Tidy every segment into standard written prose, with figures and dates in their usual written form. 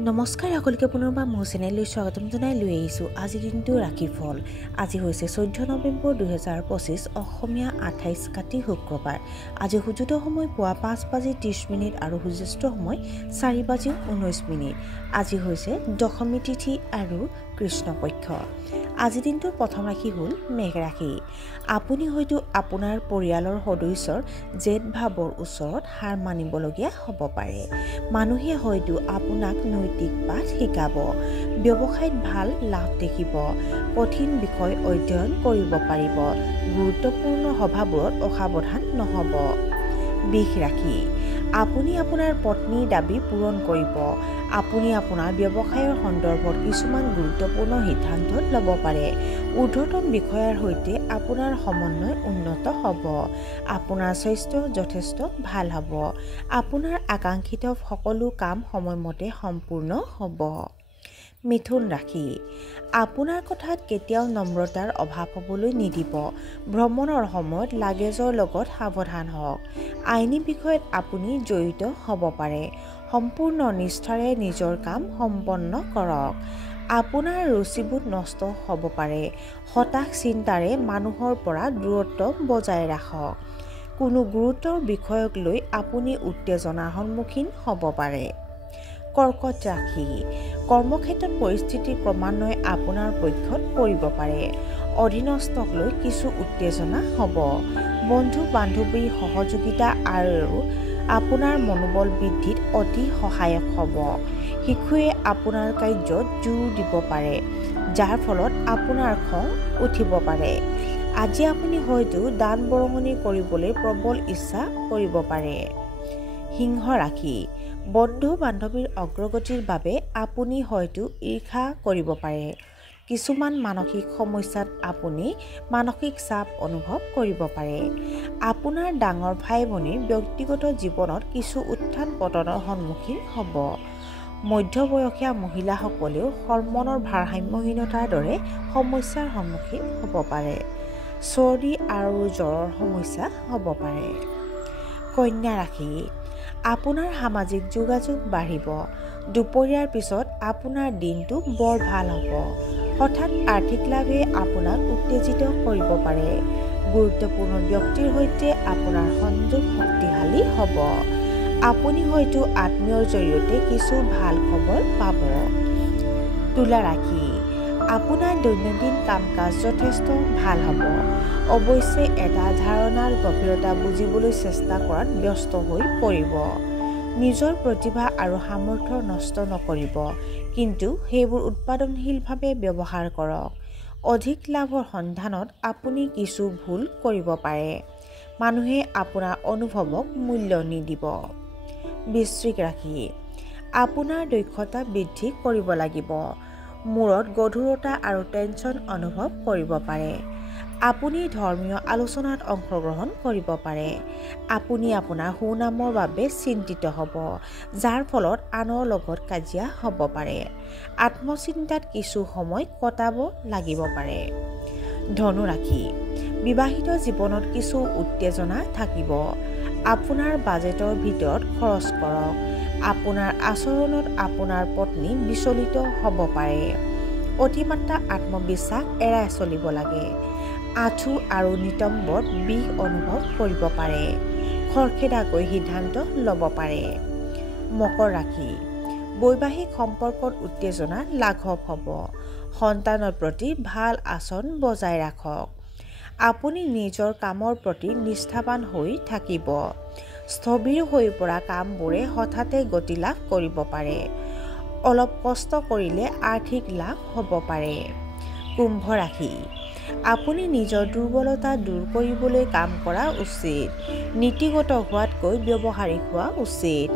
নমস্কাৰ সকলোকে পুনৰবাৰ মোৰ চেনেললৈ স্বাগতম জনাই লৈ আহিছোঁ আজিৰ দিনটো ৰাশিফল। আজি হৈছে 14 নৱেম্বৰ 2025 অসমীয়া 28 কাতি শুক্ৰবাৰ। আজি সূৰ্যোদয় সময় পুৱা 5:30 আৰু সূৰ্যাস্ত সময় 4:19। আজি হৈছে দশমী তিথি আৰু কৃষ্ণপক্ষ। আজিৰ দিনটোৰ প্ৰথম ৰাশি হ'ল মেঘ ৰাশি। আপুনি হয়তো আপোনাৰ পৰিয়ালৰ সদস্যৰ জেদ ভাৱৰ ওচৰত হাৰ মানিবলগীয়া হ'ব পাৰে। মানুহে হয়তো আপোনাক নৈতিক পাঠ শিকাব। ব্যৱসায়ত ভাল লাভ দেখিব। কঠিন বিষয় অধ্যয়ন কৰিব পাৰিব। গুৰুত্বপূৰ্ণ সভাবোৰত অসাৱধান নহ'ব। বৃষ ৰাশি। আপুনি আপোনাৰ পত্নীৰ দাবী পূৰণ কৰিব। আপুনি আপোনাৰ ব্যৱসায়ৰ সন্দৰ্ভত কিছুমান গুৰুত্বপূৰ্ণ সিদ্ধান্ত ল'ব পাৰে। ঊৰ্ধ্বতম বিষয়াৰ সৈতে আপোনাৰ সমন্বয় উন্নত হ'ব। আপোনাৰ স্বাস্থ্য যথেষ্ট ভাল হ'ব। আপোনাৰ আকাংক্ষিত সকলো কাম সময়মতে সম্পূৰ্ণ হ'ব। মিথুন ৰাশি। আপোনাৰ কথাত কেতিয়াও নম্ৰতাৰ অভাৱ হ'বলৈ নিদিব। ভ্ৰমণৰ সময়ত লাগেজৰ লগত সাৱধান হওক। আইনী বিষয়ত আপুনি জড়িত হ'ব পাৰে। সম্পূৰ্ণ নিষ্ঠাৰে নিজৰ কাম সম্পন্ন কৰক। আপোনাৰ ৰুচিবোধ নষ্ট হ'ব পাৰে। হতাশ চিন্তাৰে মানুহৰ পৰা দূৰত্ব বজাই ৰাখক। কোনো গুৰুতৰ বিষয়ক লৈ আপুনি উত্তেজনাৰ সন্মুখীন হ'ব পাৰে। কৰ্কট ৰাশি। কৰ্মক্ষেত্ৰত পৰিস্থিতি ক্ৰমান্বয়ে আপোনাৰ পক্ষত পৰিব পাৰে। অধীনস্থক লৈ কিছু উত্তেজনা হ'ব। বন্ধু বান্ধৱীৰ সহযোগিতা আৰু আপোনাৰ মনোবল বৃদ্ধিত অতি সহায়ক হ'ব। শিশুৱে আপোনাৰ কাৰ্যত জোৰ দিব পাৰে, যাৰ ফলত আপোনাৰ খং উঠিব পাৰে। আজি আপুনি হয়তো দান বৰঙণি কৰিবলৈ প্ৰবল ইচ্ছা কৰিব পাৰে। সিংহ ৰাশি। বন্ধু বান্ধৱীৰ অগ্ৰগতিৰ বাবে আপুনি হয়তো ঈৰ্ষা কৰিব পাৰে। কিছুমান মানসিক সমস্যাত আপুনি মানসিক চাপ অনুভৱ কৰিব পাৰে। আপোনাৰ ডাঙৰ ভাই ভনীৰ ব্যক্তিগত জীৱনত কিছু উত্থান পতনৰ সন্মুখীন হ'ব। মধ্যবয়সীয়া মহিলাসকলেও হৰমনৰ ভাৰসাম্যহীনতাৰ দৰে সমস্যাৰ সন্মুখীন হ'ব পাৰে। চৰ্দি আৰু জ্বৰৰ সমস্যা হ'ব পাৰে। কন্যা ৰাশি। আপোনাৰ সামাজিক যোগাযোগ বাঢ়িব। দুপৰীয়াৰ পিছত আপোনাৰ দিনটো বৰ ভাল হ'ব। হঠাৎ আৰ্থিক লাভে আপোনাক উত্তেজিত কৰিব পাৰে। গুৰুত্বপূৰ্ণ ব্যক্তিৰ সৈতে আপোনাৰ সংযোগ শক্তিশালী হ'ব। আপুনি হয়তো আত্মীয়ৰ জৰিয়তে কিছু ভাল খবৰ পাব। তুলা ৰাশি। আপোনাৰ দৈনন্দিন কাম কাজ যথেষ্ট ভাল হ'ব। অৱশ্যে এটা ধাৰণাৰ গভীৰতা বুজিবলৈ চেষ্টা কৰাত ব্যস্ত হৈ পৰিব। নিজৰ প্ৰতিভা আৰু সামৰ্থ্য নষ্ট নকৰিব, কিন্তু সেইবোৰ উৎপাদনশীলভাৱে ব্যৱহাৰ কৰক। অধিক লাভৰ সন্ধানত আপুনি কিছু ভুল কৰিব পাৰে। মানুহে আপোনাৰ অনুভৱক মূল্য নিদিব। বৃশ্চিক ৰাশি। আপোনাৰ দক্ষতা বৃদ্ধি কৰিব লাগিব। মূৰত গধুৰতা আৰু টেনচন অনুভৱ কৰিব পাৰে। আপুনি ধৰ্মীয় আলোচনাত অংশগ্ৰহণ কৰিব পাৰে। আপুনি আপোনাৰ সুনামৰ বাবে চিন্তিত হ'ব, যাৰ ফলত আনৰ লগত কাজিয়া হ'ব পাৰে। আত্মচিন্তাত কিছু সময় কটাব লাগিব পাৰে। ধনু ৰাশি। বিবাহিত জীৱনত কিছু উত্তেজনা থাকিব। আপোনাৰ বাজেটৰ ভিতৰত খৰচ কৰক। আপোনাৰ আচৰণত আপোনাৰ পত্নী বিচলিত হ'ব পাৰে। অতিমাত্ৰা আত্মবিশ্বাস এৰাই চলিব লাগে। আঁঠু আৰু নিতম্বত বিষ অনুভৱ কৰিব পাৰে। খৰখেদাকৈ সিদ্ধান্ত ল'ব পাৰে। মকৰ ৰাশি। বৈবাহিক সম্পৰ্কত উত্তেজনা লাঘৱ হ'ব। সন্তানৰ প্ৰতি ভাল আচৰণ বজাই ৰাখক। আপুনি নিজৰ কামৰ প্ৰতি নিষ্ঠাৱান হৈ থাকিব। স্থবিৰ হৈ পৰা কামবোৰে হঠাতে গতি লাভ কৰিব পাৰে। অলপ কষ্ট কৰিলে আৰ্থিক লাভ হ'ব পাৰে। কুম্ভ ৰাশি। আপুনি নিজৰ দুৰ্বলতা দূৰ কৰিবলৈ কাম কৰা উচিত। নীতিগত হোৱাতকৈ ব্যৱহাৰিক হোৱা উচিত।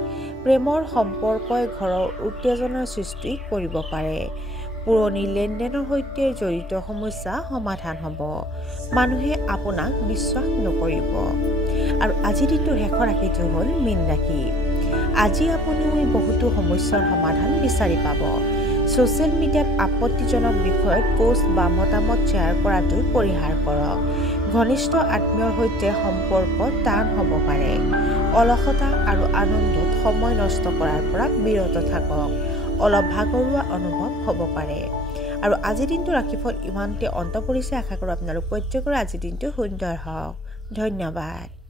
প্ৰেমৰ সম্পৰ্কই ঘৰৰ উত্তেজনাৰ সৃষ্টি কৰিব পাৰে। পুৰণি লেনদেনৰ সৈতে জড়িত সমস্যা সমাধান হ'ব। মানুহে আপোনাক বিশ্বাস নকৰিব। আৰু আজিৰ দিনটোৰ শেষৰ ৰাশিটো হ'ল মীন ৰাশি। আজি আপুনি বহুতো সমস্যাৰ সমাধান বিচাৰি পাব। ছ'চিয়েল মিডিয়াত আপত্তিজনক বিষয়ত পোষ্ট বা মতামত শ্বেয়াৰ কৰাটো পৰিহাৰ কৰক। ঘনিষ্ঠ আত্মীয়ৰ সৈতে সম্পৰ্ক টান হ'ব পাৰে। অলসতা আৰু আনন্দত সময় নষ্ট কৰাৰ পৰা বিৰত থাকক। অলপ ভাগৰুৱা অনুভৱ হ'ব পাৰে। আৰু আজিৰ দিনটো ৰাশিফল ইমানতে অন্ত পৰিছে। আশা কৰোঁ আপোনালোক প্ৰত্যেকৰে আজিৰ দিনটো সুন্দৰ হওক। ধন্যবাদ।